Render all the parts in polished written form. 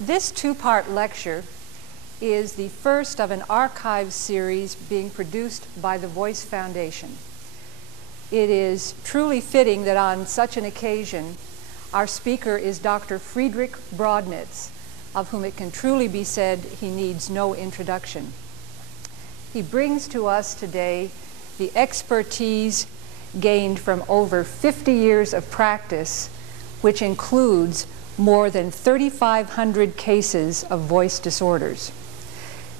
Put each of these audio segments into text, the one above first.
This two-part lecture is the first of an archive series being produced by the Voice Foundation. It is truly fitting that on such an occasion, our speaker is Dr. Friedrich Brodnitz, of whom it can truly be said he needs no introduction. He brings to us today the expertise gained from over 50 years of practice, which includes more than 3,500 cases of voice disorders.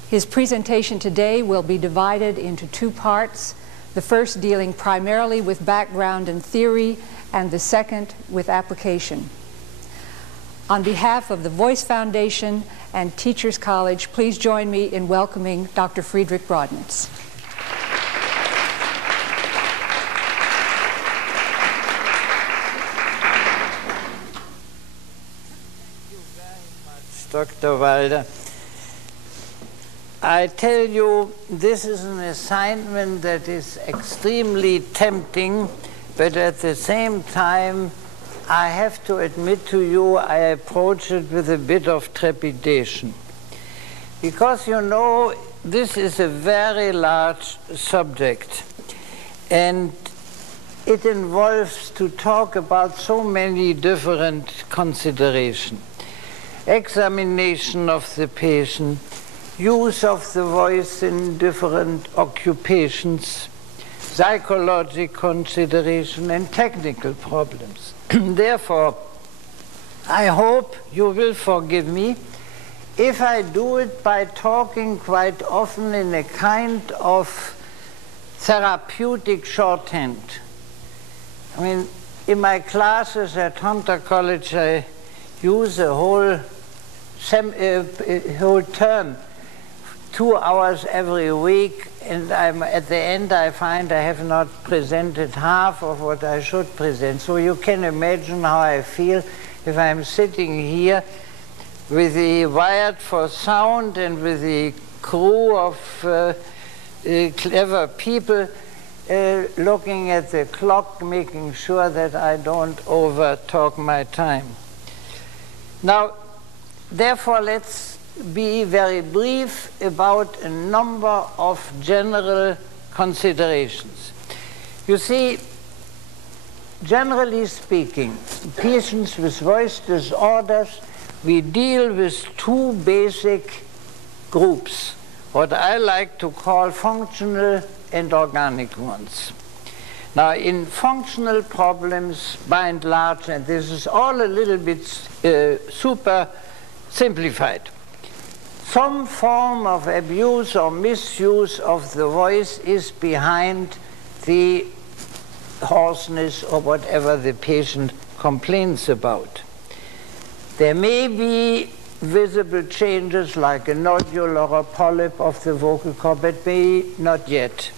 His presentation today will be divided into two parts, the first dealing primarily with background and theory, and the second with application. On behalf of the Voice Foundation and Teachers College, please join me in welcoming Dr. Friedrich Brodnitz. Dr. Walder. I tell you, this is an assignment that is extremely tempting, but at the same time, I have to admit to you, I approach it with a bit of trepidation. Because, you know, this is a very large subject, and it involves to talk about so many different considerations. Examination of the patient, use of the voice in different occupations, psychological consideration, and technical problems. Therefore, I hope you will forgive me if I do it by talking quite often in a kind of therapeutic shorthand. I mean, in my classes at Hunter College, I use a whole term, 2 hours every week, and at the end I find I have not presented half of what I should present. So you can imagine how I feel if I'm sitting here with the wired for sound and with the crew of clever people looking at the clock, making sure that I don't over-talk my time. Now, therefore, let's be very brief about a number of general considerations. You see, generally speaking, patients with voice disorders, we deal with two basic groups, what I like to call functional and organic ones. Now, in functional problems, by and large, and this is all a little bit super simplified, some form of abuse or misuse of the voice is behind the hoarseness or whatever the patient complains about. There may be visible changes like a nodule or a polyp of the vocal cord, but maybe not yet.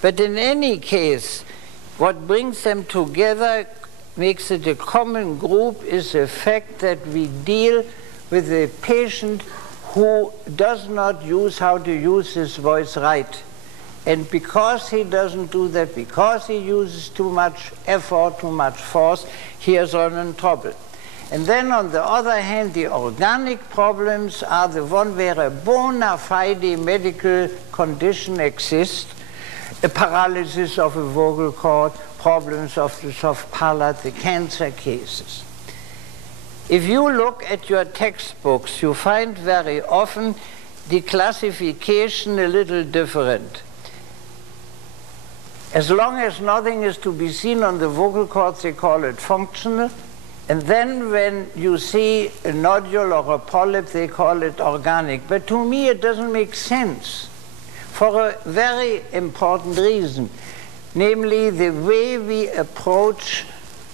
But in any case, what brings them together, makes it a common group, is the fact that we deal with a patient who does not use how to use his voice right. And because he doesn't do that, because he uses too much effort, too much force, he is in trouble. And then on the other hand, the organic problems are the one where a bona fide medical condition exists, a paralysis of a vocal cord, problems of the soft palate, the cancer cases. If you look at your textbooks, you find very often the classification a little different. As long as nothing is to be seen on the vocal cords, they call it functional. And then when you see a nodule or a polyp, they call it organic. But to me, it doesn't make sense for a very important reason, namely the way we approach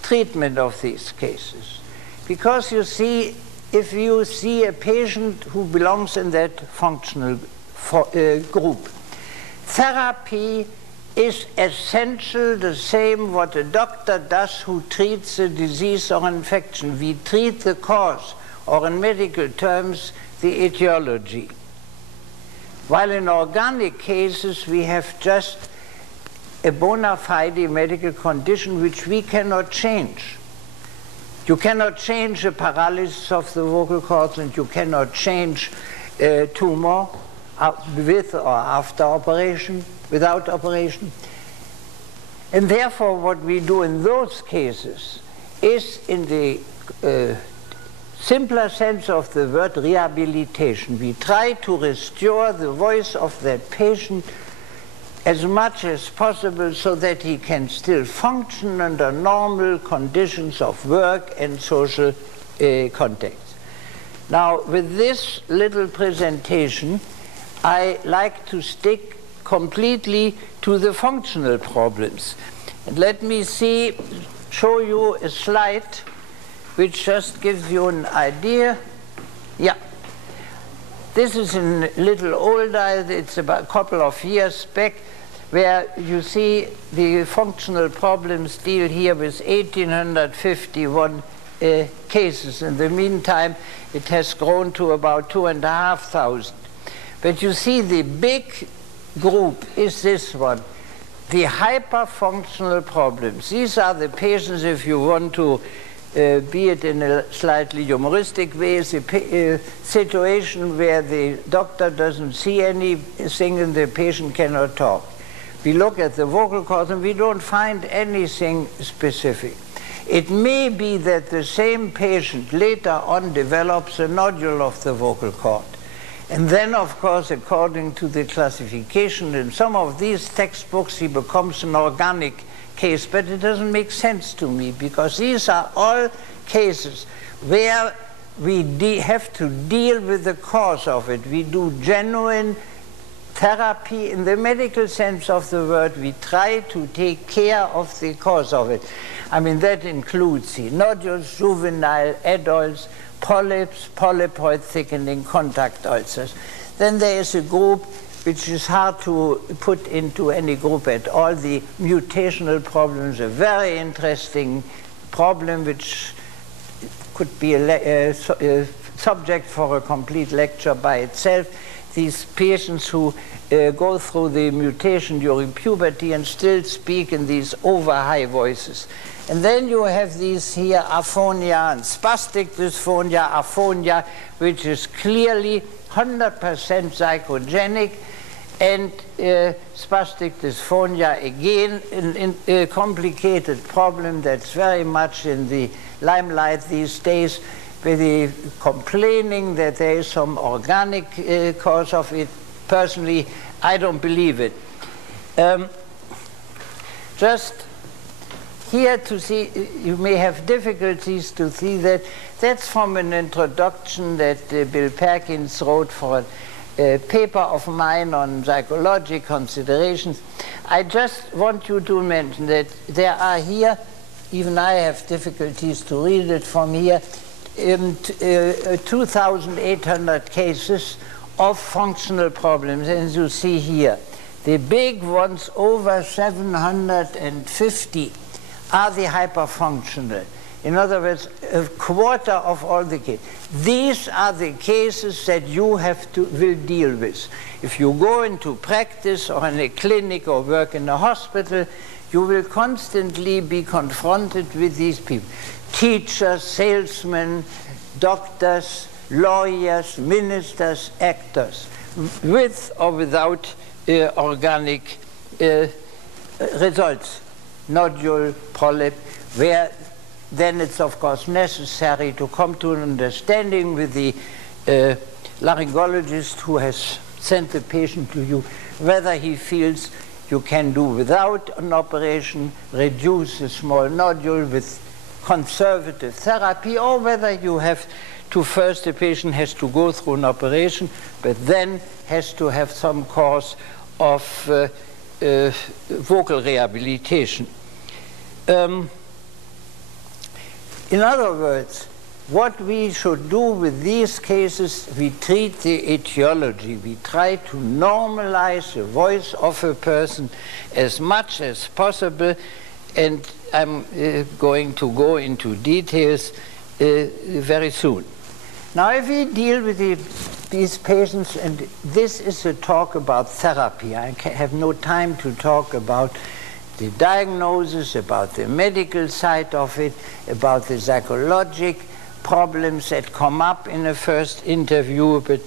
treatment of these cases. Because you see, if you see a patient who belongs in that functional group, therapy is essential the same what a doctor does who treats a disease or infection. We treat the cause, or in medical terms, the etiology. While in organic cases, we have just a bona fide medical condition which we cannot change. You cannot change a paralysis of the vocal cords, and you cannot change tumor with or after operation, without operation. And therefore, what we do in those cases is, in the simpler sense of the word, rehabilitation. We try to restore the voice of that patient as much as possible so that he can still function under normal conditions of work and social contacts. Now, with this little presentation, I like to stick completely to the functional problems. And let me show you a slide which just gives you an idea. Yeah. This is a little older, it's about a couple of years back, where you see the functional problems deal here with 1,851 cases. In the meantime, it has grown to about 2,500. But you see, the big group is this one, the hyperfunctional problems. These are the patients, if you want to be it in a slightly humoristic way, a situation where the doctor doesn't see anything and the patient cannot talk. We look at the vocal cords and we don't find anything specific. It may be that the same patient later on develops a nodule of the vocal cord. And then, of course, according to the classification in some of these textbooks, he becomes an organic case. But it doesn't make sense to me, because these are all cases where we have to deal with the cause of it. We do genuine therapy in the medical sense of the word. We try to take care of the cause of it. I mean, that includes the nodules, juvenile, adults, polyps, polypoid thickening, contact ulcers. Then there is a group which is hard to put into any group at all, the mutational problems, a very interesting problem which could be a subject for a complete lecture by itself. These patients who go through the mutation during puberty and still speak in these over-high voices. And then you have these here, aphonia and spastic dysphonia, aphonia, which is clearly 100% psychogenic, and spastic dysphonia, again, a complicated problem that's very much in the limelight these days, with the complaining that there is some organic cause of it. Personally, I don't believe it. Just here to see, you may have difficulties to see that. That's from an introduction that Bill Perkins wrote for a paper of mine on psychological considerations. I just want you to mention that there are here, even I have difficulties to read it from here, 2,800 cases of functional problems, and you see here, the big ones, over 750, are the hyperfunctional. In other words, a quarter of all the cases. These are the cases that you will deal with. If you go into practice or in a clinic or work in a hospital, you will constantly be confronted with these people. Teachers, salesmen, doctors, lawyers, ministers, actors, with or without organic results, nodule, polyp, where then it's of course necessary to come to an understanding with the laryngologist who has sent the patient to you, whether he feels you can do without an operation, reduce a small nodule with conservative therapy, or whether you have to first, the patient has to go through an operation, but then has to have some course of vocal rehabilitation. In other words, what we should do with these cases, we treat the etiology. We try to normalize the voice of a person as much as possible, and I'm going to go into details very soon. Now, if we deal with these patients, and this is a talk about therapy, I have no time to talk about the diagnosis, about the medical side of it, about the psychological problems that come up in a first interview, but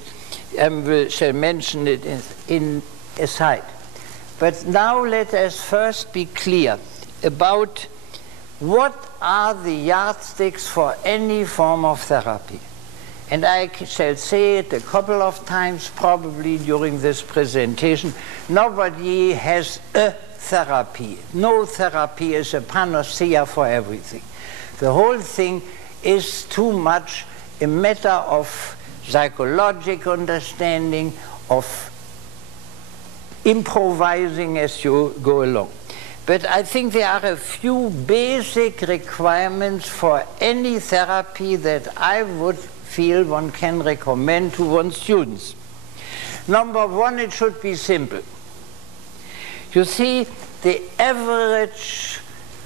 I shall mention it in aside. But now let us first be clear about what are the yardsticks for any form of therapy. And I shall say it a couple of times probably during this presentation. Nobody has a therapy. No therapy is a panacea for everything. The whole thing is too much a matter of psychological understanding, of improvising as you go along. But I think there are a few basic requirements for any therapy that I would feel one can recommend to one's students. Number one, it should be simple. You see, the average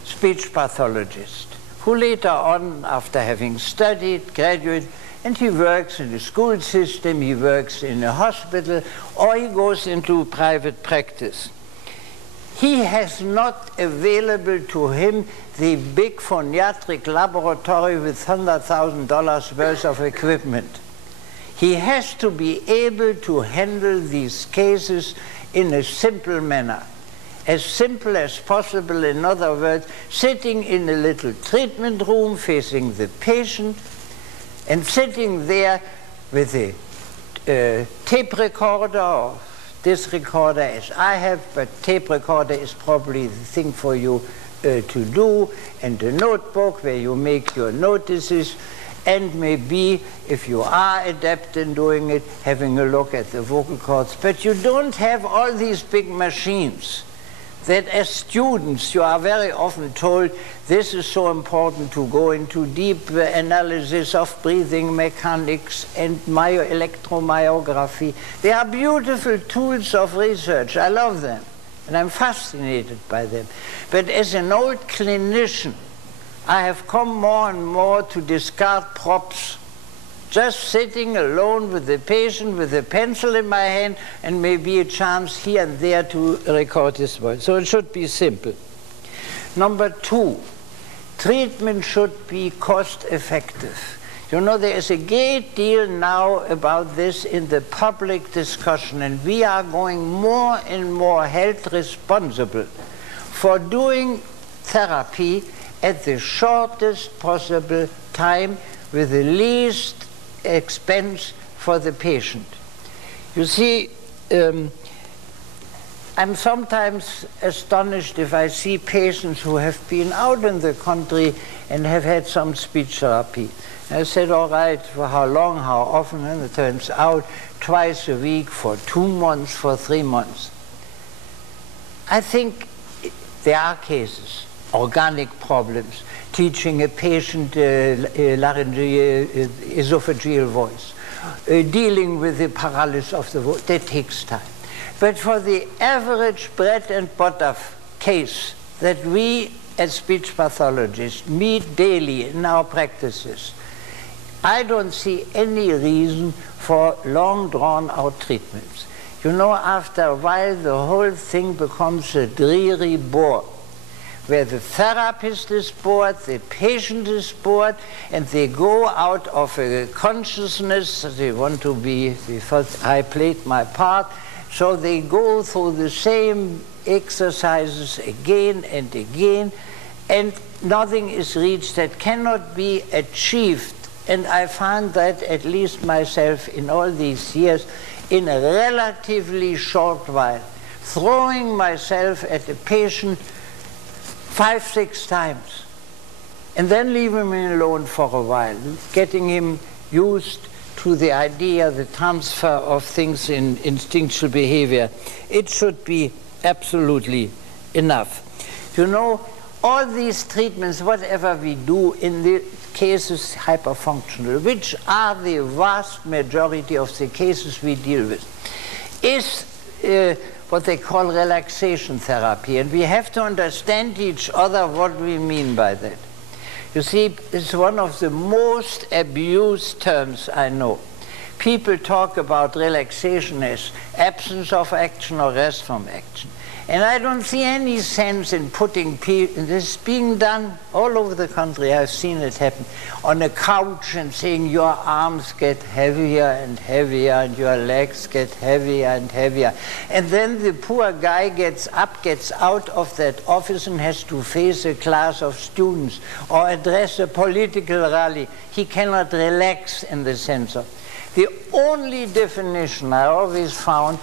speech pathologist, who later on, after having studied, graduated, and he works in the school system, he works in a hospital, or he goes into private practice. He has not available to him the big phoniatric laboratory with $100,000 worth of equipment. He has to be able to handle these cases in a simple manner. As simple as possible, in other words, sitting in a little treatment room facing the patient, and sitting there with a tape recorder, or this recorder as I have, but tape recorder is probably the thing for you to do, and a notebook where you make your notices, and maybe, if you are adept in doing it, having a look at the vocal cords. But you don't have all these big machines that as students you are very often told this is so important to go into deep analysis of breathing mechanics and electromyography. They are beautiful tools of research. I love them, and I'm fascinated by them. But as an old clinician, I have come more and more to discard props. Just sitting alone with the patient with a pencil in my hand and maybe a chance here and there to record his voice. So it should be simple. Number two, treatment should be cost effective. You know, there is a great deal now about this in the public discussion, and we are going more and more health responsible for doing therapy at the shortest possible time with the least expense for the patient. You see, I'm sometimes astonished if I see patients who have been out in the country and have had some speech therapy. I said, all right, for how long, how often? And it turns out twice a week for 2 months, for 3 months. I think there are cases, organic problems, teaching a patient laryngeal, esophageal voice, dealing with the paralysis of the voice. That takes time. But for the average bread and butter case that we as speech pathologists meet daily in our practices, I don't see any reason for long drawn-out treatments. You know, after a while, the whole thing becomes a dreary bore, where the therapist is bored, the patient is bored, and they go out of a consciousness, they want to be, they felt, I played my part, so they go through the same exercises again and again, and nothing is reached that cannot be achieved. And I found that, at least myself, in all these years, in a relatively short while, throwing myself at a patient 5, 6 times, and then leaving him alone for a while, getting him used to the idea, the transfer of things in instinctual behavior. It should be absolutely enough. You know, all these treatments, whatever we do in the cases hyperfunctional, which are the vast majority of the cases we deal with, is what they call relaxation therapy. And we have to understand each other what we mean by that. You see, it's one of the most abused terms I know. people talk about relaxation as absence of action or rest from action. And I don't see any sense in putting people, this being done all over the country, I've seen it happen, on a couch and saying your arms get heavier and heavier and your legs get heavier and heavier. And then the poor guy gets up, gets out of that office and has to face a class of students or address a political rally. He cannot relax in the sense of. The only definition I always found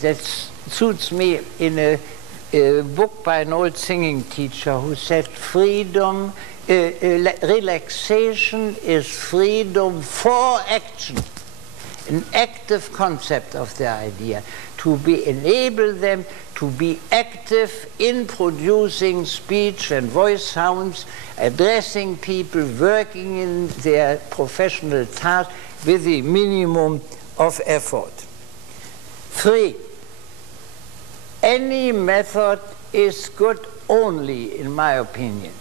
that suits me in a book by an old singing teacher who said freedom, relaxation is freedom for action, an active concept of the idea, to enable them to be active in producing speech and voice sounds, addressing people, working in their professional task with the minimum of effort. 3. Any method is good only, in my opinion,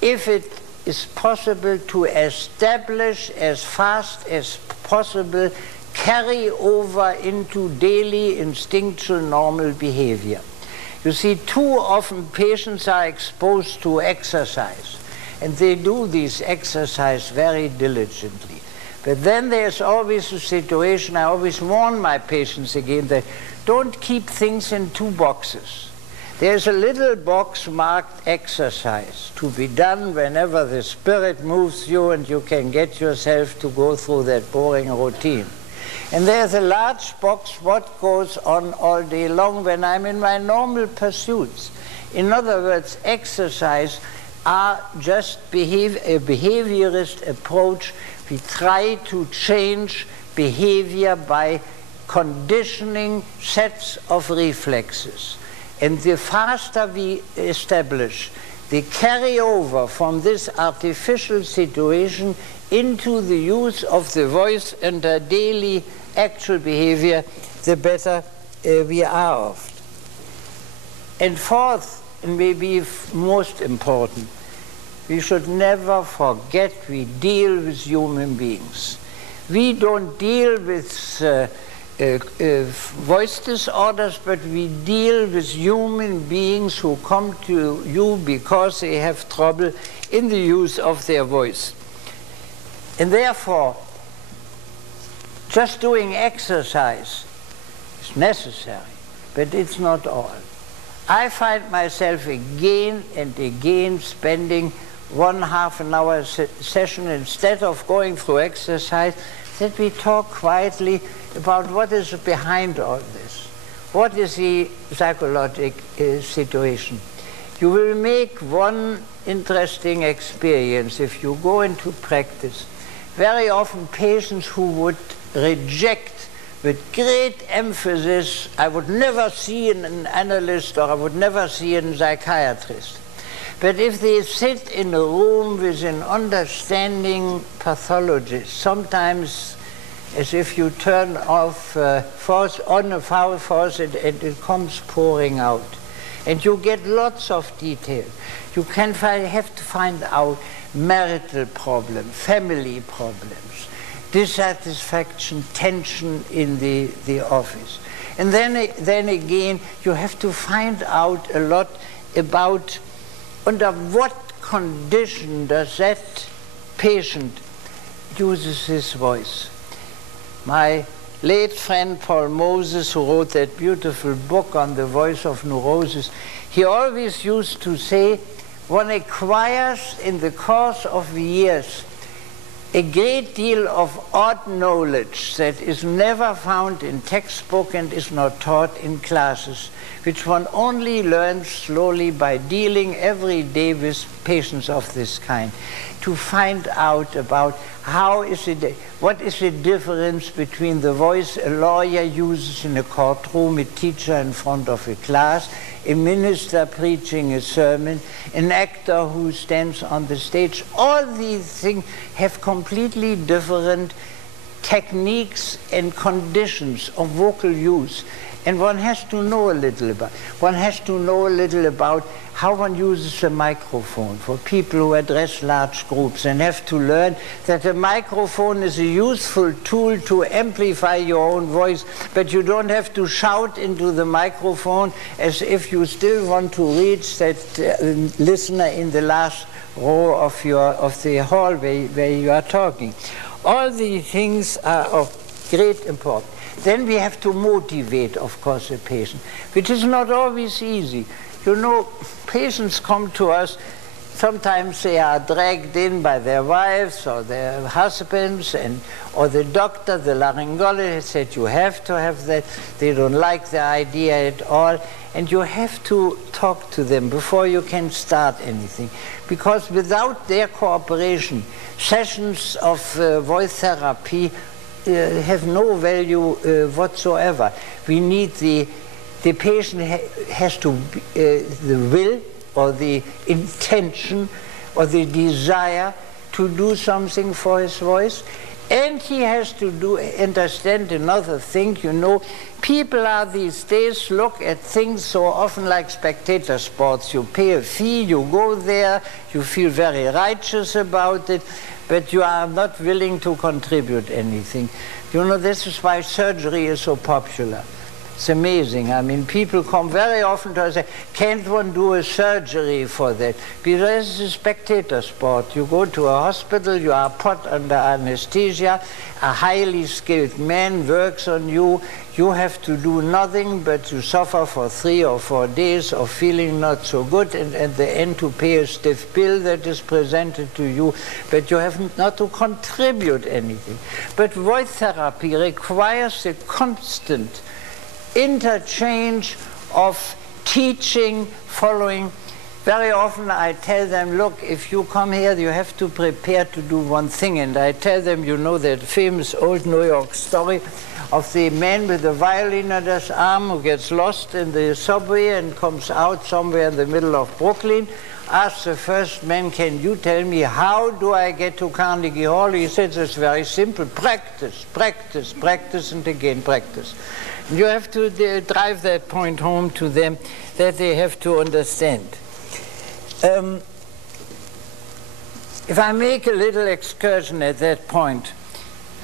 if it is possible to establish as fast as possible, carry over into daily instinctual normal behavior. You see, too often patients are exposed to exercise, and they do this exercise very diligently. But then there's always a situation, I always warn my patients again, that don't keep things in 2 boxes. There's a little box marked exercise to be done whenever the spirit moves you and you can get yourself to go through that boring routine. And there's a large box, what goes on all day long when I'm in my normal pursuits. In other words, exercise are just a behaviorist approach. We try to change behavior by conditioning sets of reflexes. And the faster we establish the carryover from this artificial situation into the use of the voice and the daily actual behavior, the better we are off. And 4th, and maybe most important, we should never forget we deal with human beings. We don't deal with voice disorders, but we deal with human beings who come to you because they have trouble in the use of their voice. And therefore, just doing exercise is necessary, but it's not all. I find myself again and again spending 1/2 hour session, instead of going through exercise, that we talk quietly about what is behind all this. What is the psychological situation? You will make one interesting experience if you go into practice. Very often patients who would reject with great emphasis, I would never see an analyst or I would never see a psychiatrist. But if they sit in a room with an understanding pathologist, sometimes as if you turn off on a faucet and it comes pouring out. And you get lots of detail. You can have to find out marital problems, family problems, dissatisfaction, tension in the office. And then again, you have to find out a lot about under what condition does that patient uses his voice. My late friend Paul Moses, who wrote that beautiful book on the voice of neurosis, he always used to say, one acquires in the course of the years a great deal of odd knowledge that is never found in textbook and is not taught in classes, which one only learns slowly by dealing every day with patients of this kind, to find out about what is the difference between the voice a lawyer uses in a courtroom, a teacher in front of a class, a minister preaching a sermon, an actor who stands on the stage. All these things have completely different techniques and conditions of vocal use. And one has to know a little about. One has to know a little about how one uses a microphone for people who address large groups, and have to learn that a microphone is a useful tool to amplify your own voice, but you don't have to shout into the microphone as if you still want to reach that listener in the last row of the hallway where you are talking. All these things are of great importance. Then we have to motivate, of course, a patient, which is not always easy. You know, patients come to us, sometimes they are dragged in by their wives or their husbands, or the doctor, the laryngologist said you have to have that. They don't like the idea at all. And you have to talk to them before you can start anything. Because without their cooperation, sessions of voice therapy have no value whatsoever. We need the patient has to the will or the intention or the desire to do something for his voice, and he has to understand another thing. You know, people are these days look at things so often like spectator sports. You pay a fee, you go there, you feel very righteous about it, but you are not willing to contribute anything. You know, this is why surgery is so popular. It's amazing. I mean, people come very often to us and say, can't one do a surgery for that? Because it's a spectator sport. You go to a hospital, you are put under anesthesia, a highly skilled man works on you, you have to do nothing but to suffer for 3 or 4 days of feeling not so good, and at the end to pay a stiff bill that is presented to you, but you have not to contribute anything. But voice therapy requires a constant interchange of teaching, following. Very often I tell them, look, if you come here, you have to prepare to do one thing. And I tell them, you know that famous old New York story of the man with the violin on his arm who gets lost in the subway and comes out somewhere in the middle of Brooklyn, asks the first man, can you tell me how do I get to Carnegie Hall? He says, it's very simple, practice, practice, practice, and again practice. You have to drive that point home to them, that they have to understand. If I make a little excursion at that point,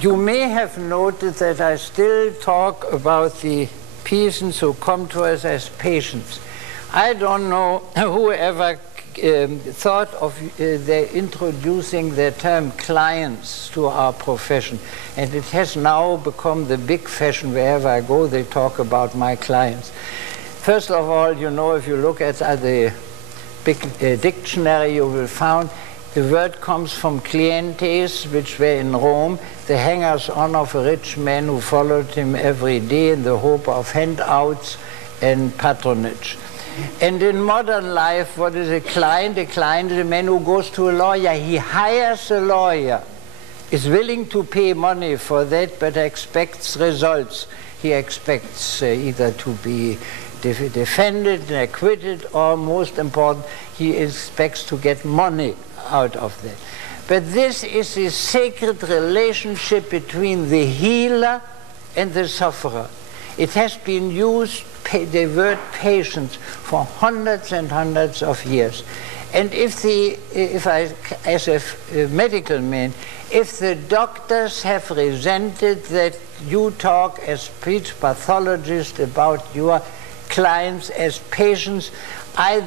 you may have noted that I still talk about the patients who come to us as patients. I don't know whoever thought of introducing the term clients to our profession, and it has now become the big fashion. Wherever I go, they talk about my clients. First of all, you know, if you look at the big dictionary, you will find the word comes from clientes, which were in Rome, the hangers-on of a rich man who followed him every day in the hope of handouts and patronage. And in modern life, what is a client? A client is a man who goes to a lawyer. He hires a lawyer, is willing to pay money for that, but expects results. He expects either to be defended and acquitted, or most important, he expects to get money out of that. But this is a sacred relationship between the healer and the sufferer. It has been used, the word patients, for hundreds and hundreds of years. And as a medical man, if the doctors have resented that you talk as speech pathologist about your clients as patients, I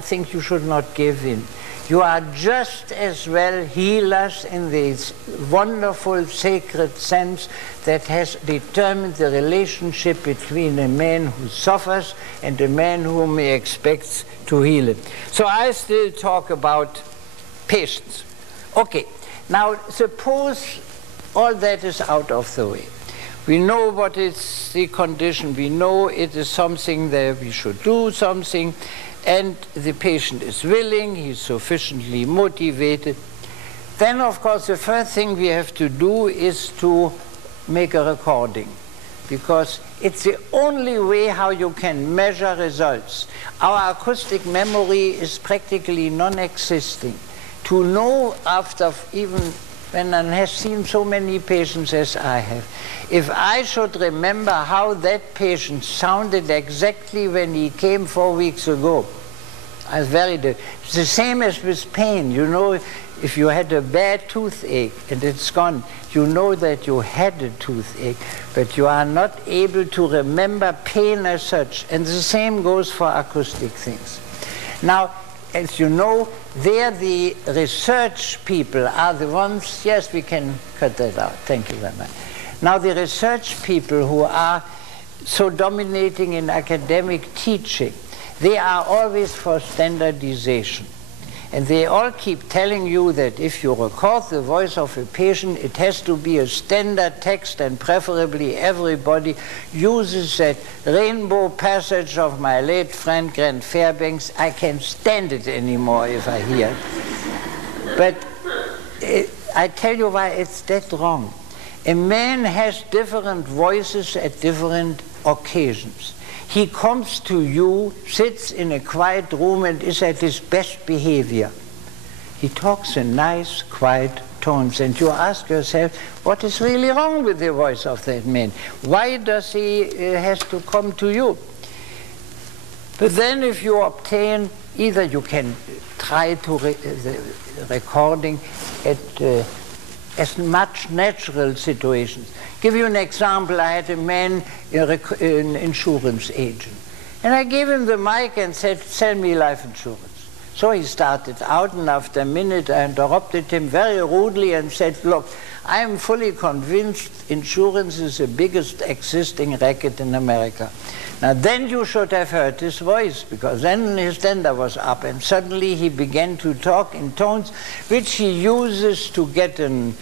think you should not give in. You are just as well healers in this wonderful sacred sense that has determined the relationship between a man who suffers and a man whom he expects to heal him. So I still talk about patients. Okay, now suppose all that is out of the way. We know what is the condition. We know it is something that we should do something, and the patient is willing, he's sufficiently motivated. Then, of course, the first thing we have to do is to make a recording, because it's the only way how you can measure results. Our acoustic memory is practically non-existing. To know after even when one has seen so many patients as I have. If I should remember how that patient sounded exactly when he came 4 weeks ago, it's very different. It's the same as with pain. You know, if you had a bad toothache and it's gone, you know that you had a toothache, but you are not able to remember pain as such. And the same goes for acoustic things. Now, as you know, there the research people are the ones, yes, we can cut that out, thank you very much. Now, the research people who are so dominating in academic teaching, they are always for standardization. And they all keep telling you that if you record the voice of a patient, it has to be a standard text, and preferably everybody uses that rainbow passage of my late friend Grant Fairbanks. I can't stand it anymore if I hear it. But I tell you why it's that wrong. A man has different voices at different occasions. He comes to you, sits in a quiet room, and is at his best behavior. He talks in nice, quiet tones, and you ask yourself, what is really wrong with the voice of that man? Why does he has to come to you? But then if you obtain, either you can try to the recording at as much natural situations. Give you an example. I had a man, an insurance agent, and I gave him the mic and said, sell me life insurance. So he started out, and after a minute I interrupted him very rudely and said, look, I am fully convinced insurance is the biggest existing racket in America. Now then you should have heard his voice, because then his tender was up, and suddenly he began to talk in tones which he uses to get an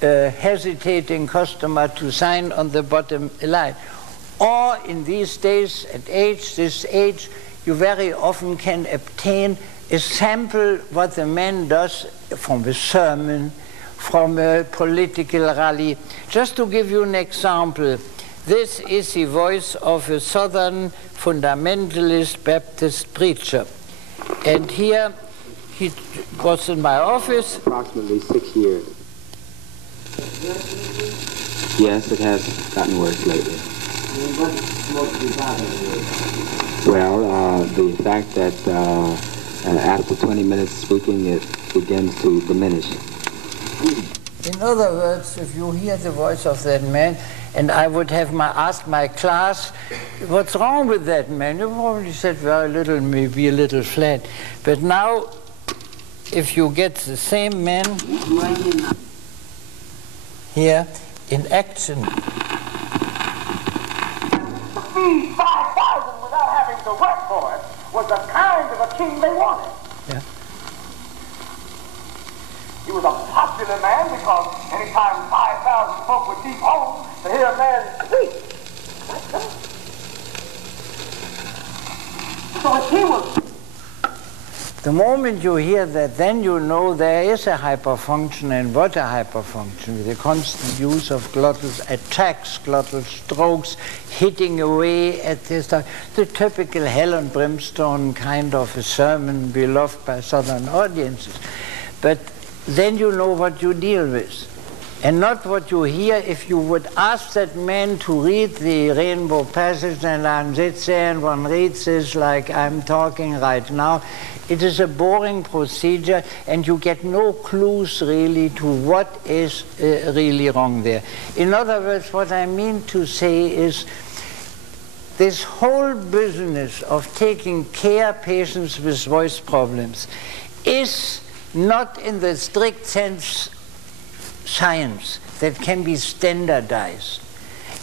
hesitating customer to sign on the bottom line. Or in these days, at this age, you very often can obtain a sample what the man does from a sermon, from a political rally. Just to give you an example, this is the voice of a Southern fundamentalist Baptist preacher. And here he was in my office. Approximately 6 years. Yes, it has gotten worse lately. Well, the fact that after 20 minutes speaking, it begins to diminish. In other words, if you hear the voice of that man, and I would have asked my class, what's wrong with that man? You probably said very little, maybe a little flat. But now, if you get the same man here in action. To feed 5,000 without having to work for it was the kind of a king they wanted. Yeah. He was a popular man because anytime 5,000 folk would deep home to hear a man speak. So if he was... The moment you hear that, then you know there is a hyperfunction, and what a hyperfunction, with the constant use of glottal attacks, glottal strokes, hitting away at this time. The typical hell and brimstone kind of a sermon beloved by Southern audiences. But then you know what you deal with, and not what you hear. If you would ask that man to read the rainbow passage, and one sits there and one reads this like I'm talking right now, it is a boring procedure, and you get no clues really to what is really wrong there. In other words, what I mean to say is this whole business of taking care of patients with voice problems is not in the strict sense science that can be standardized.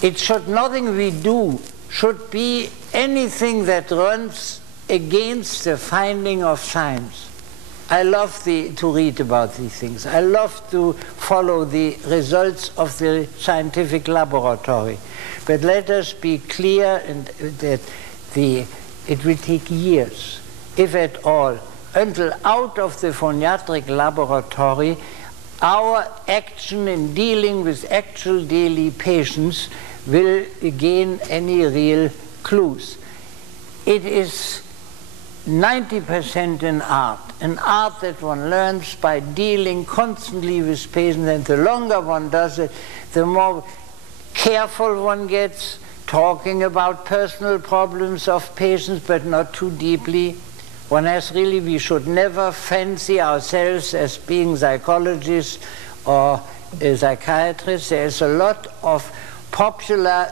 It should, nothing we do should be anything that runs against the finding of science. I love to read about these things. I love to follow the results of the scientific laboratory. But let us be clear that it will take years, if at all, until out of the phoniatric laboratory, our action in dealing with actual daily patients will gain any real clues. It is 90% in art, an art that one learns by dealing constantly with patients, and the longer one does it, the more careful one gets, talking about personal problems of patients, but not too deeply. One has really, we should never fancy ourselves as being psychologists or psychiatrists. There's a lot of popular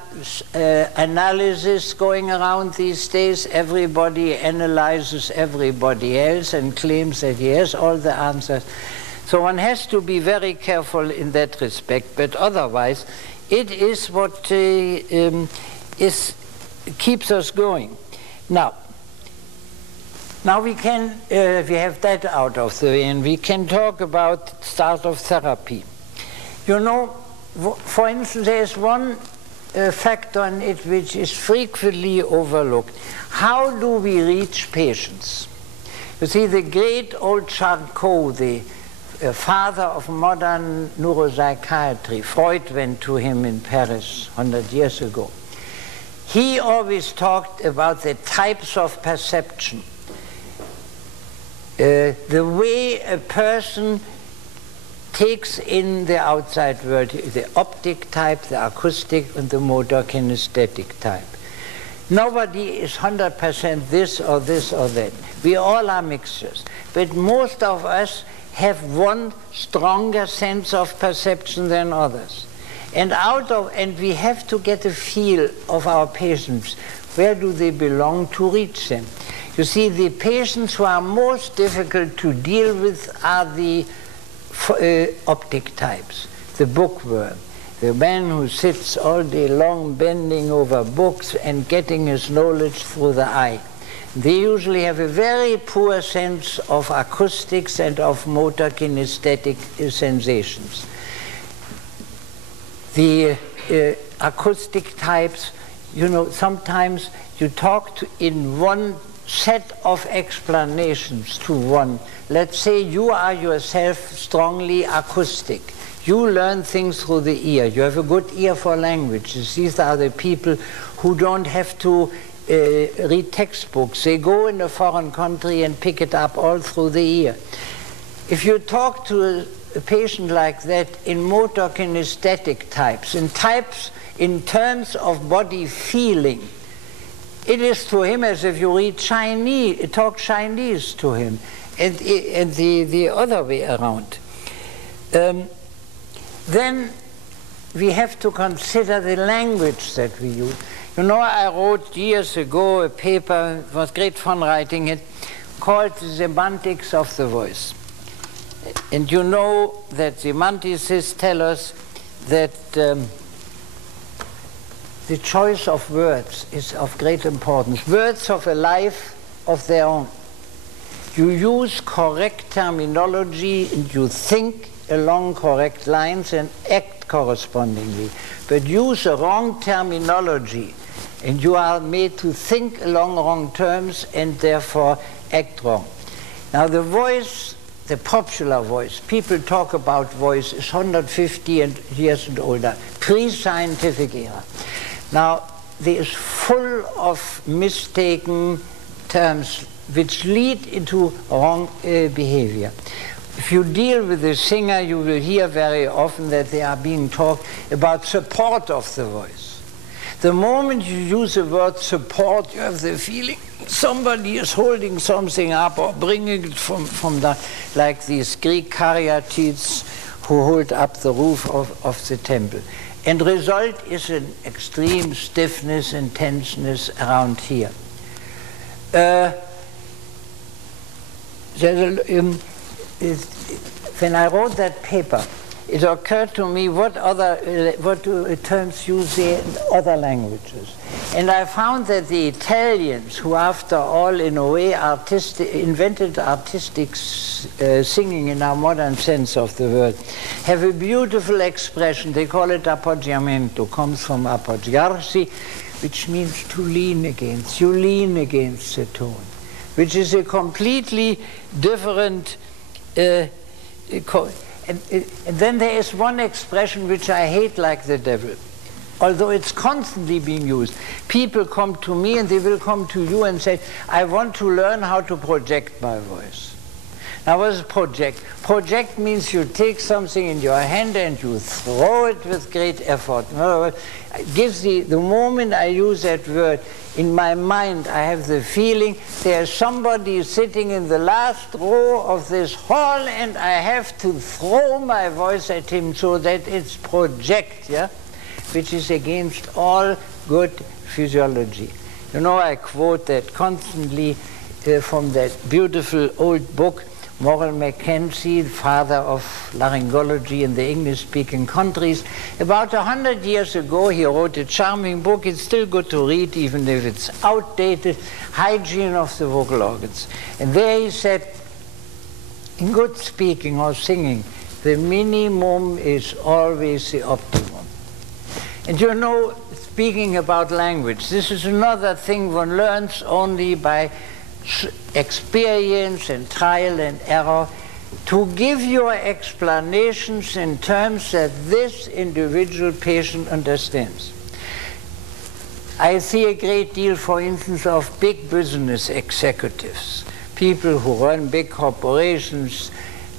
analysis going around these days. Everybody analyzes everybody else and claims that he has all the answers. So one has to be very careful in that respect, but otherwise it is what keeps us going. Now we can, we have that out of the way, and we can talk about start of therapy. You know, for instance, there is one factor in it which is frequently overlooked. How do we reach patients? You see, the great old Charcot, the father of modern neuropsychiatry, Freud went to him in Paris 100 years ago. He always talked about the types of perception. The way a person takes in the outside world, the optic type, the acoustic, and the motor kinesthetic type. Nobody is 100% this or that. We all are mixtures. But most of us have one stronger sense of perception than others. And we have to get a feel of our patients. Where do they belong to reach them? You see, the patients who are most difficult to deal with are the optic types, the bookworm, the man who sits all day long bending over books and getting his knowledge through the eye. They usually have a very poor sense of acoustics and of motor kinesthetic sensations. The acoustic types, you know, sometimes you talk in one set of explanations to one. Let's say you are yourself strongly acoustic. You learn things through the ear. You have a good ear for languages. These are the people who don't have to read textbooks. They go in a foreign country and pick it up all through the ear. If you talk to a patient like that in motor kinesthetic types, in terms of body feeling, it is to him as if you read Chinese, talk Chinese to him, and the other way around. Then we have to consider the language that we use. You know, I wrote years ago a paper, it was great fun writing it, called The Semantics of the Voice. And you know that semanticists tell us that the choice of words is of great importance. Words have a life of their own. You use correct terminology and you think along correct lines and act correspondingly. But use a wrong terminology and you are made to think along wrong terms and therefore act wrong. Now the voice, the popular voice, people talk about voice, is 150 years and older, pre-scientific era. Now, there is full of mistaken terms which lead into wrong behavior. If you deal with a singer, you will hear very often that they are being talked about support of the voice. The moment you use the word support, you have the feeling somebody is holding something up or bringing it from the, like these Greek caryatids who hold up the roof of the temple. And the result is an extreme stiffness and tenseness around here. When I wrote that paper, it occurred to me what terms use in other languages. And I found that the Italians, who after all in a way invented artistic singing in our modern sense of the word, have a beautiful expression. They call it appoggiamento, comes from appoggiarsi, which means to lean against. You lean against the tone, which is a completely different and then there is one expression which I hate like the devil. although it's constantly being used. People come to me and they will come to you and say, I want to learn how to project my voice. Now, what is project? Project means you take something in your hand and you throw it with great effort. In other words, it gives the moment I use that word, in my mind I have the feeling there's somebody sitting in the last row of this hall and I have to throw my voice at him so that it's project, yeah? Which is against all good physiology. You know, I quote that constantly from that beautiful old book, Morrell Mackenzie, father of laryngology in the English-speaking countries. About 100 years ago, he wrote a charming book. It's still good to read, even if it's outdated, Hygiene of the Vocal Organs. And there he said, in good speaking or singing, the minimum is always the optimum. And you know, speaking about language, this is another thing one learns only by experience and trial and error, to give your explanations in terms that this individual patient understands. I see a great deal, for instance, of big business executives, people who run big corporations,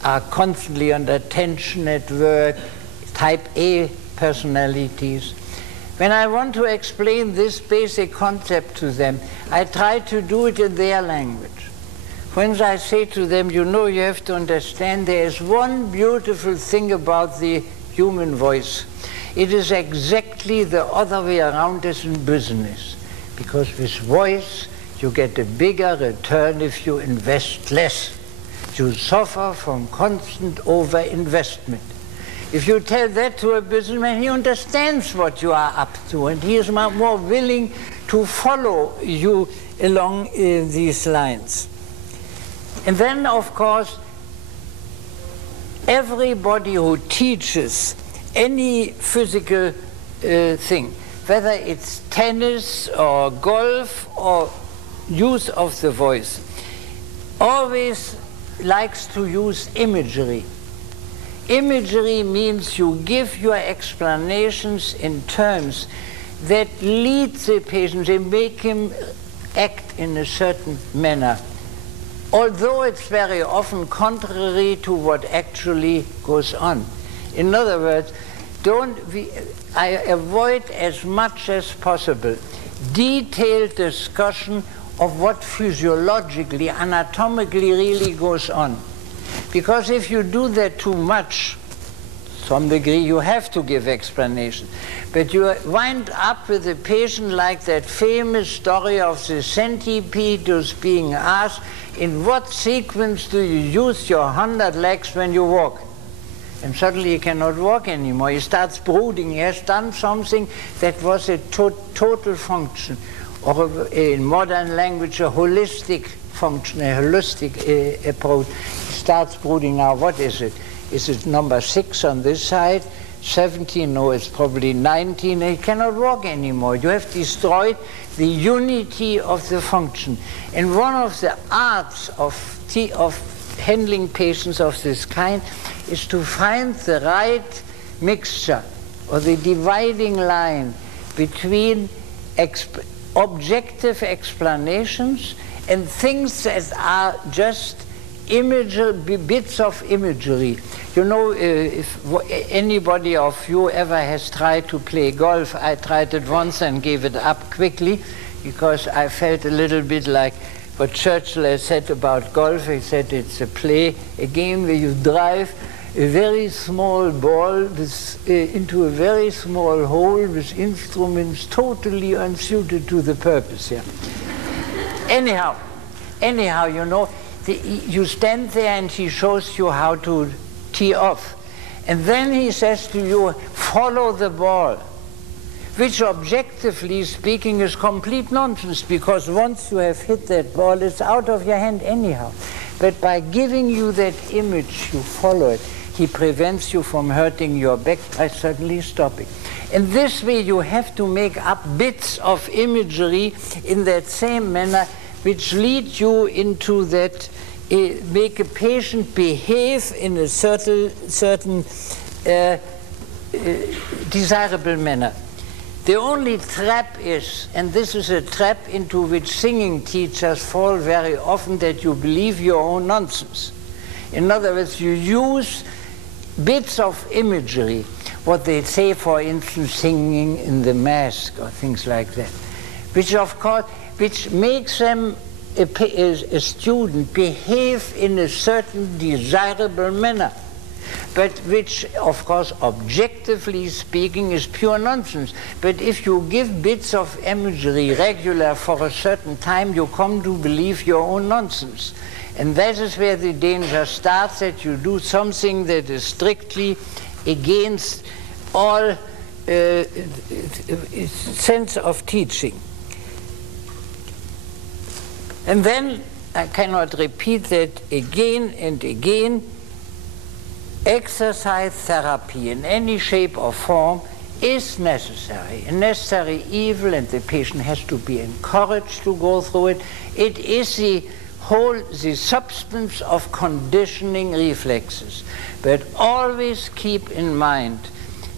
are constantly under tension at work, type A personalities. When I want to explain this basic concept to them, I try to do it in their language. When I say to them, you know, you have to understand there is one beautiful thing about the human voice. It is exactly the other way around as in business. Because with voice, you get a bigger return if you invest less. You suffer from constant overinvestment. If you tell that to a businessman, he understands what you are up to, and he is more willing to follow you along these lines. And then, of course, everybody who teaches any physical thing, whether it's tennis or golf or use of the voice, always likes to use imagery. Imagery means you give your explanations in terms that lead the patient, they make him act in a certain manner, although it's very often contrary to what actually goes on. In other words, I avoid as much as possible detailed discussion of what physiologically, anatomically really goes on. Because if you do that too much, to some degree you have to give explanation. But you wind up with a patient like that famous story of the centipede who's being asked, in what sequence do you use your 100 legs when you walk? And suddenly he cannot walk anymore. He starts brooding. He has done something that was a total function, or in modern language, a holistic function, a holistic approach. Starts brooding. Now, what is it? Is it number 6 on this side? 17? No, it's probably 19. He cannot walk anymore. You have destroyed the unity of the function. And one of the arts of handling patients of this kind is to find the right mixture, or the dividing line between objective explanations and things that are just bits of imagery. You know, if anybody of you ever has tried to play golf, I tried it once and gave it up quickly because I felt a little bit like what Churchill has said about golf. He said it's a game where you drive a very small ball into a very small hole with instruments totally unsuited to the purpose. Yeah. Anyhow, you know, you stand there and he shows you how to tee off. And then he says to you, follow the ball, which objectively speaking is complete nonsense, because once you have hit that ball, it's out of your hand anyhow. But by giving you that image, you follow it. He prevents you from hurting your back by suddenly stopping. And this way you have to make up bits of imagery in that same manner, which lead you into that, make a patient behave in a certain desirable manner. The only trap is, and this is a trap into which singing teachers fall very often, that you believe your own nonsense. In other words, you use bits of imagery, what they say, for instance, singing in the mask or things like that, which of course, which makes them, a student, behave in a certain desirable manner, but which, of course, objectively speaking, is pure nonsense. But if you give bits of imagery regular for a certain time, you come to believe your own nonsense. And that is where the danger starts, that you do something that is strictly against all sense of teaching. And then, I cannot repeat that again and again, exercise therapy in any shape or form is necessary, a necessary evil, and the patient has to be encouraged to go through it. It is the substance of conditioning reflexes. But always keep in mind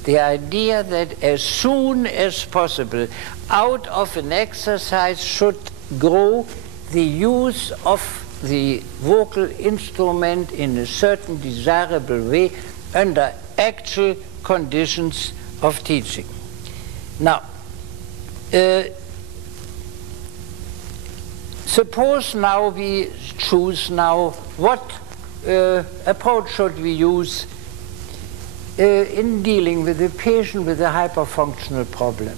the idea that as soon as possible, out of an exercise should grow the use of the vocal instrument in a certain desirable way under actual conditions of teaching. Now, suppose now we choose now what approach should we use in dealing with a patient with a hyperfunctional problem,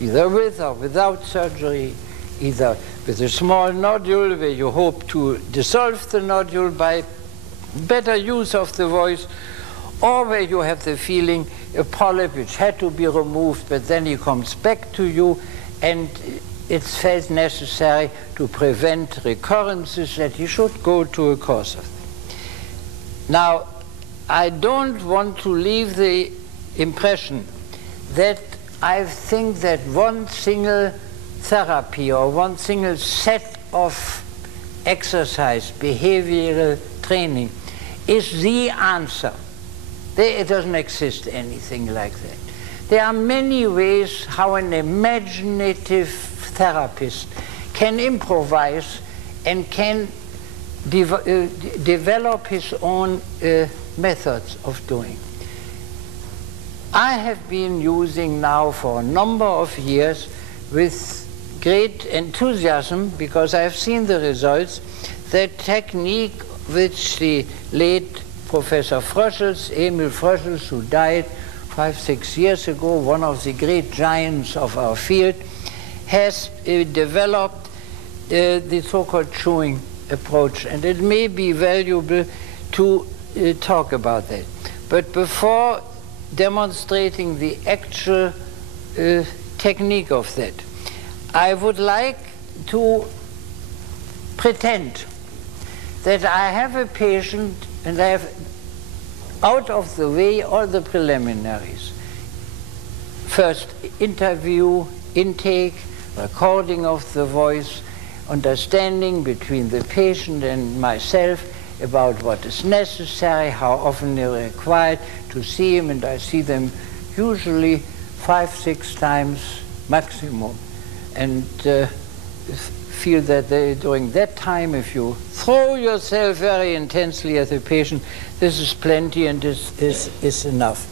either with or without surgery, either with a small nodule where you hope to dissolve the nodule by better use of the voice, or where you have the feeling a polyp which had to be removed, but then he comes back to you, and it's felt necessary to prevent recurrences, that he should go to a course of it. Now, I don't want to leave the impression that I think that one single therapy or one single set of exercise, behavioral training, is the answer. It doesn't exist anything like that. There are many ways how an imaginative therapist can improvise and can develop his own methods of doing. I have been using now for a number of years with great enthusiasm, because I have seen the results, the technique which the late Professor Fröschels, Emil Fröschels, who died 5-6 years ago, one of the great giants of our field, has developed the so-called chewing approach, and it may be valuable to talk about that. But before demonstrating the actual technique of that, I would like to pretend that I have a patient and I have out of the way all the preliminaries. First, interview, intake, recording of the voice, understanding between the patient and myself about what is necessary, how often they're required to see him, and I see them usually 5-6 times maximum. And feel that during that time, if you throw yourself very intensely at the patient, this is plenty and this is enough.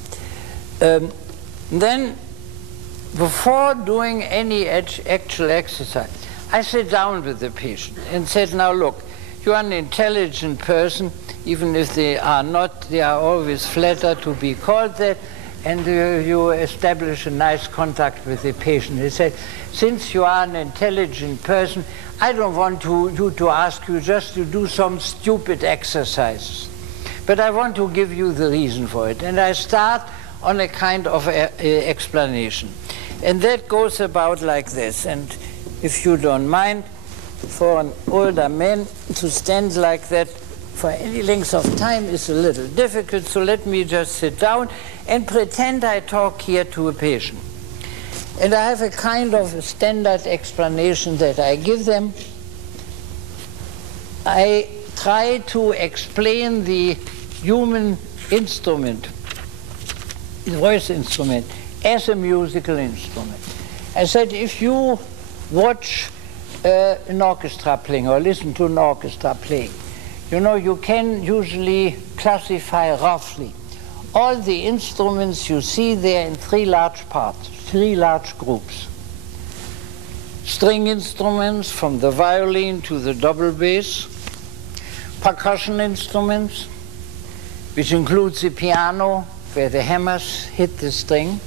Then, before doing any actual exercise, I sit down with the patient and said, now look, you are an intelligent person, even if they are not, they are always flattered to be called that, and you establish a nice contact with the patient. He said, since you are an intelligent person, I don't want you to ask you just to do some stupid exercises, but I want to give you the reason for it. And I start on a kind of explanation. And that goes about like this. And if you don't mind, for an older man to stand like that for any length of time is a little difficult, so let me just sit down and pretend I talk here to a patient. And I have a kind of a standard explanation that I give them. I try to explain the human instrument, the voice instrument, as a musical instrument. I said, if you watch an orchestra playing or listen to an orchestra playing, you know, you can usually classify roughly all the instruments you see there in three large parts, three large groups. String instruments from the violin to the double bass, percussion instruments, which includes the piano, where the hammers hit the string.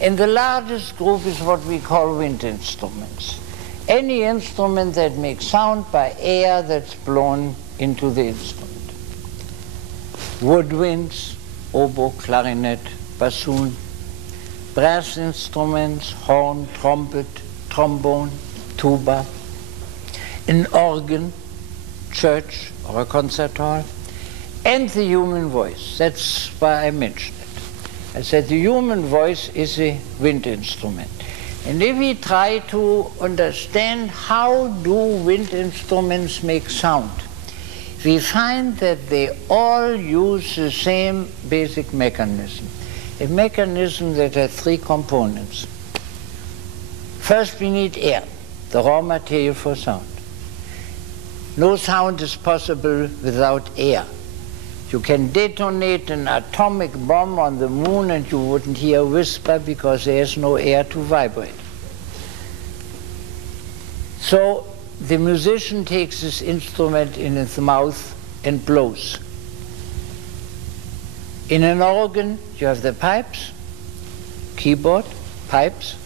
And the largest group is what we call wind instruments. Any instrument that makes sound by air that's blown into the instrument. Woodwinds, oboe, clarinet, bassoon, brass instruments, horn, trumpet, trombone, tuba, an organ, church or a concert hall, and the human voice. That's why I mentioned it. I said the human voice is a wind instrument. And if we try to understand how do wind instruments make sound, we find that they all use the same basic mechanism. A mechanism that has three components. First, we need air, the raw material for sound. No sound is possible without air. You can detonate an atomic bomb on the moon and you wouldn't hear a whisper because there's no air to vibrate. So the musician takes this instrument in his mouth and blows. In an organ, you have the pipes, keyboard, pipes,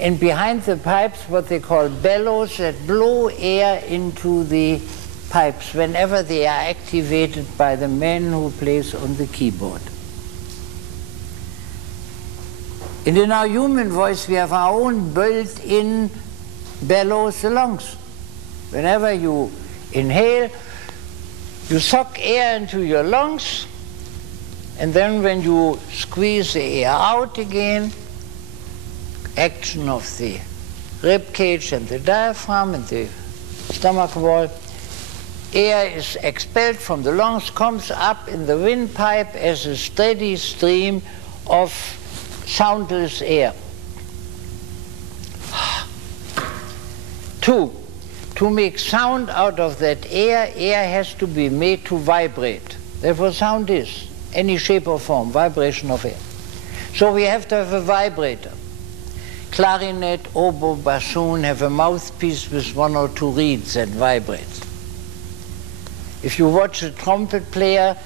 and behind the pipes what they call bellows that blow air into the pipes whenever they are activated by the man who plays on the keyboard. And in our human voice we have our own built-in bellows, the lungs. Whenever you inhale, you suck air into your lungs, and then when you squeeze the air out again, action of the rib cage and the diaphragm and the stomach wall, air is expelled from the lungs, comes up in the windpipe as a steady stream of soundless air. Two, to make sound out of that air, air has to be made to vibrate. Therefore sound is any shape or form, vibration of air. So we have to have a vibrator. Clarinet, oboe, bassoon have a mouthpiece with one or two reeds that vibrates. If you watch a trumpet player,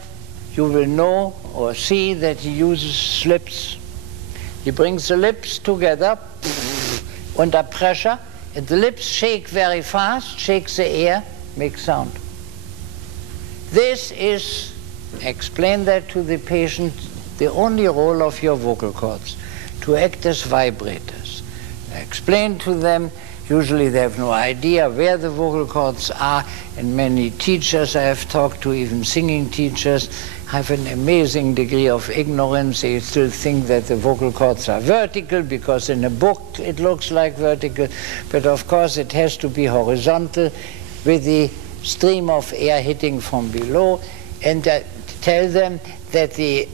you will know or see that he uses lips. He brings the lips together under pressure, and the lips shake very fast, shakes the air, makes sound. This is, explain that to the patient, the only role of your vocal cords, to act as vibrators. Explain to them, usually they have no idea where the vocal cords are, and many teachers I have talked to, even singing teachers, have an amazing degree of ignorance. They still think that the vocal cords are vertical because in a book it looks like vertical, but of course it has to be horizontal with the stream of air hitting from below. And tell them that the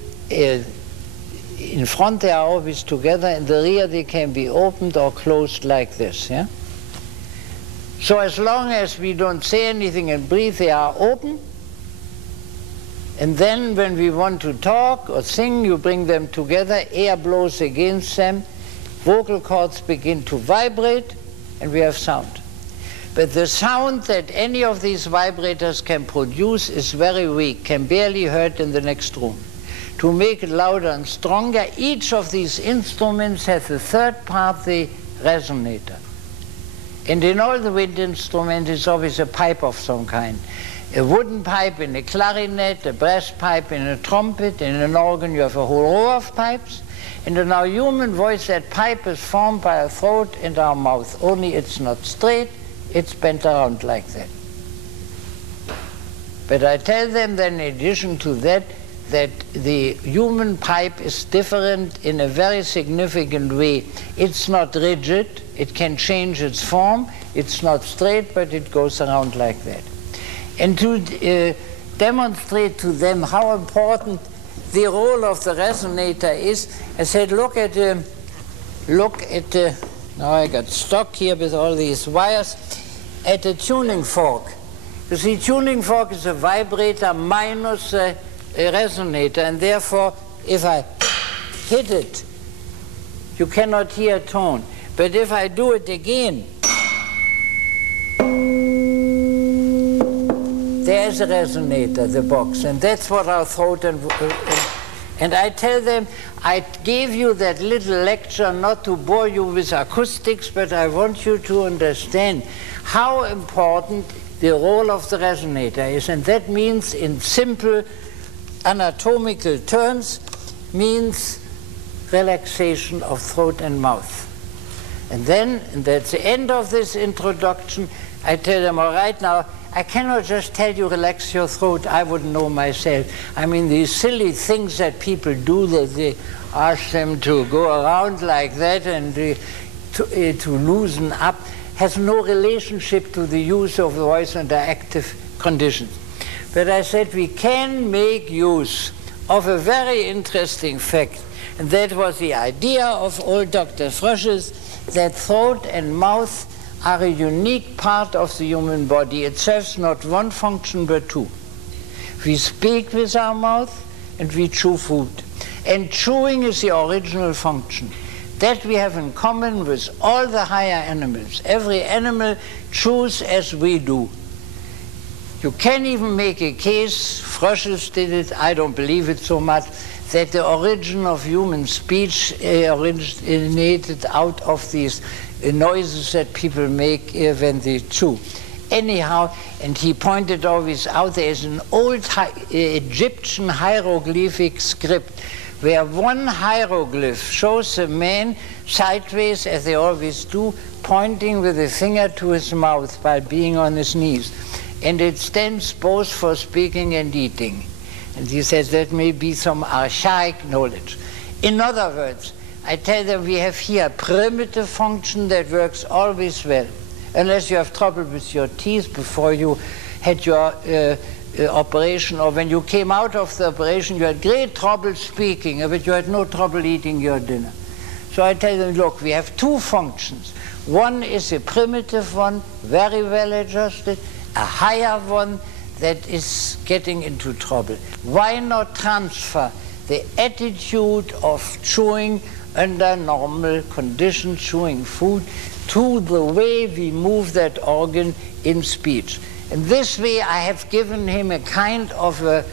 in front they are always together, in the rear they can be opened or closed like this. Yeah? So as long as we don't say anything and breathe, they are open. And then when we want to talk or sing, you bring them together, air blows against them, vocal cords begin to vibrate, and we have sound. But the sound that any of these vibrators can produce is very weak, can barely be heard in the next room. To make it louder and stronger, each of these instruments has a third part, the resonator. And in all the wind instruments is always a pipe of some kind. A wooden pipe in a clarinet, a brass pipe in a trumpet, in an organ you have a whole row of pipes. And in our human voice that pipe is formed by our throat and our mouth, only it's not straight, it's bent around like that. But I tell them then in addition to that, that the human pipe is different in a very significant way. It's not rigid, it can change its form, it's not straight, but it goes around like that. And to demonstrate to them how important the role of the resonator is, I said, look at a look at the, now I got stuck here with all these wires, at the tuning fork. You see, tuning fork is a vibrator minus a resonator, and therefore if I hit it, you cannot hear a tone. But if I do it again, there's a resonator, the box, and that's what our throat and I tell them, I gave you that little lecture not to bore you with acoustics, but I want you to understand how important the role of the resonator is. And that means, in simple anatomical terms, means relaxation of throat and mouth. And then, and that's the end of this introduction, I tell them, all right, now, I cannot just tell you relax your throat. I wouldn't know myself. I mean, these silly things that people do, that they ask them to go around like that and to loosen up, has no relationship to the use of the voice under active conditions. But I said we can make use of a very interesting fact, and that was the idea of old Dr. Friedrich, that throat and mouth are a unique part of the human body. It serves not one function but two. We speak with our mouth and we chew food. And chewing is the original function. That we have in common with all the higher animals. Every animal chews as we do. You can even make a case, Friedrich did it, I don't believe it so much, that the origin of human speech originated out of these noises that people make when they chew. Anyhow, and he pointed always out, there is an old Egyptian hieroglyphic script where one hieroglyph shows a man sideways, as they always do, pointing with a finger to his mouth while being on his knees. And it stands both for speaking and eating. And he says that may be some archaic knowledge. In other words, I tell them we have here a primitive function that works always well, unless you have trouble with your teeth before you had your operation, or when you came out of the operation you had great trouble speaking, but you had no trouble eating your dinner. So I tell them, look, we have two functions. One is a primitive one, very well adjusted, a higher one that is getting into trouble. Why not transfer the attitude of chewing under normal conditions, chewing food, to the way we move that organ in speech? In this way, I have given him a kind of a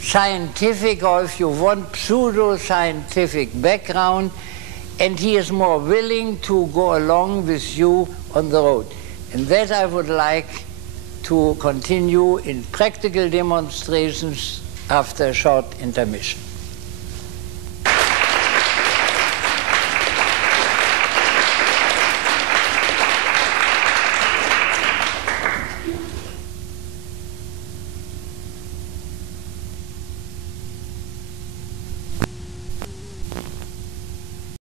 scientific, or if you want, pseudo-scientific background, and he is more willing to go along with you on the road. And that I would like to continue in practical demonstrations after a short intermission.